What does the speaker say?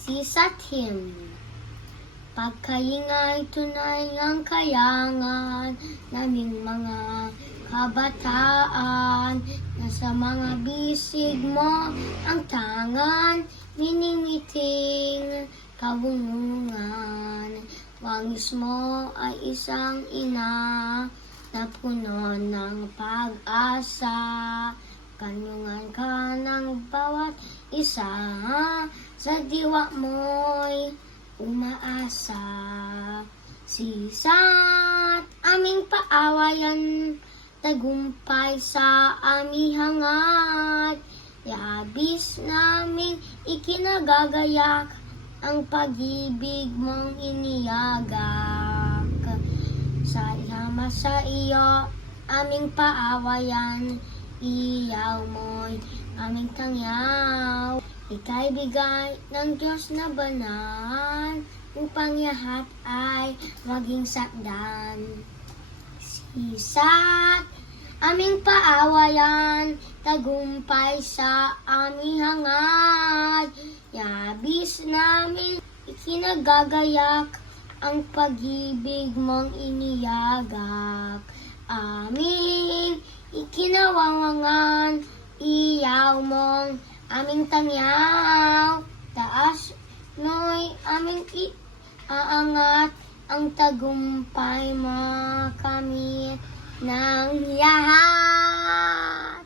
Sisathim. Pagkaingay tunay ang kayangan naming mga kabataan, nasa mga bisig mo ang tangan, minimiting kabungungan. Wangis mo ay isang ina na puno ng pag-asa. Kanungan ka ng bawat isa, sa diwa mo'y umaasa. Sisat aming paawayan, tagumpay sa aming hangat. Labis naming ikinagagayak ang pag-ibig mong iniyagak. Sa ihama sa iyo aming paawayan, iyaw mo'y aming tangyaw. Ika'y bigay ng Diyos na banal, upang lahat ay maging sakdan. Sisat aming paawayan, tagumpay sa aming hangad. Yabis namin ikinagagayak ang pag-ibig mong iniyagak. Aming ikinawawangan, iyaw mong aming tangyaw. Taas no'y aming aangat, ang tagumpay mo kami ng lahat.